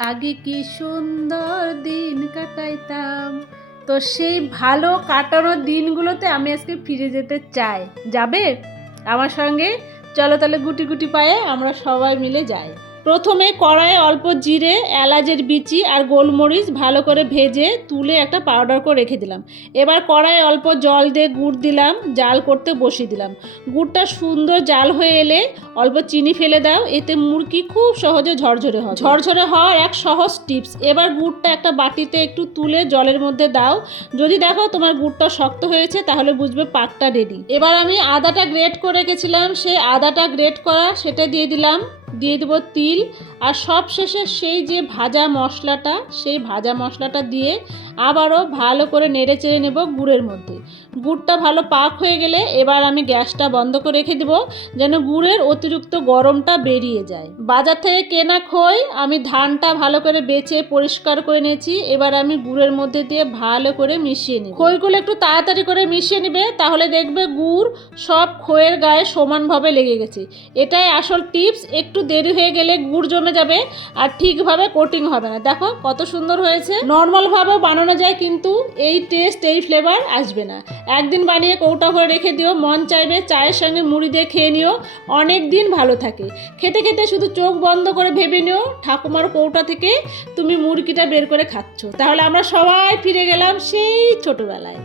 আগে কি সুন্দর দিন কাটাইতাম? তো সেই ভালো কাটানোর দিনগুলোতে আমি আজকে ফিরে যেতে চাই। যাবে? আমার সঙ্গে? চলো তাহলে গুটি গুটি পায়ে আমরা সবাই মিলে যাই। প্রথমে কড়াইয়ে অল্প জিরে, এলাচের বিচি আর গোলমরিচ ভালো করে ভেজে তুলে একটা পাউডার করে রেখে দিলাম। এবার কড়াইয়ে অল্প জল দিয়ে গুড় দিলাম, জাল করতে বসিয়ে দিলাম। গুড়টা সুন্দর জাল হয়ে এলে অল্প চিনি ফেলে দাও, এতে মুরগি খুব সহজে ঝরঝরে হয় ঝরঝরে হওয়ার এক সহজ টিপস, এবার গুড়টা একটা বাটিতে একটু তুলে জলের মধ্যে দাও। যদি দেখো তোমার গুড়টা শক্ত হয়েছে, তাহলে বুঝবে পাকটা রেডি এবার আমি আদাটা গ্রেট করে রেখেছিলাম, সেই আদাটা গ্রেট করা, সেটা দিয়ে দিলাম। দিয়ে দেবো তিল। আর সব শেষে সেই যে ভাজা মশলাটা, সেই ভাজা মশলাটা দিয়ে আবারও ভালো করে নেড়ে চেড়ে নেব গুড়ের মধ্যে। গুড়টা ভালো পাক হয়ে গেলে এবার আমি গ্যাসটা বন্ধ করে রেখে দেবো, যেন গুড়ের অতিরিক্ত গরমটা বেরিয়ে যায়। বাজার থেকে কেনা খই আমি ধানটা ভালো করে বেছে পরিষ্কার করে নিয়েছি, এবার আমি গুড়ের মধ্যে দিয়ে ভালো করে মিশিয়ে নিই খইগুলো একটু তাড়াতাড়ি করে মিশিয়ে নিবে, তাহলে দেখবে গুড় সব খইয়ের গায়ে সমানভাবে লেগে গেছে। এটাই আসল টিপস, একটু দেরি হয়ে গেলে গুড় জমে যাবে আর ঠিকভাবে কোটিং হবে না। দেখো কত সুন্দর হয়েছে। নর্মালভাবেও বানানো যায়, কিন্তু এই টেস্ট, এই ফ্লেভার আসবে না একদিন বানিয়ে কৌটা করে রেখে দিও, মন চাইবে চায়ের সঙ্গে মুড়ি দিয়ে খেয়ে নিও, অনেক দিন ভালো থাকে। খেতে খেতে শুধু চোখ বন্ধ করে ভেবে নিও, ঠাকুমার কৌটা থেকে তুমি মুরগিটা বের করে খাচ্ছ। তাহলে আমরা সবাই ফিরে গেলাম সেই ছোটবেলায়।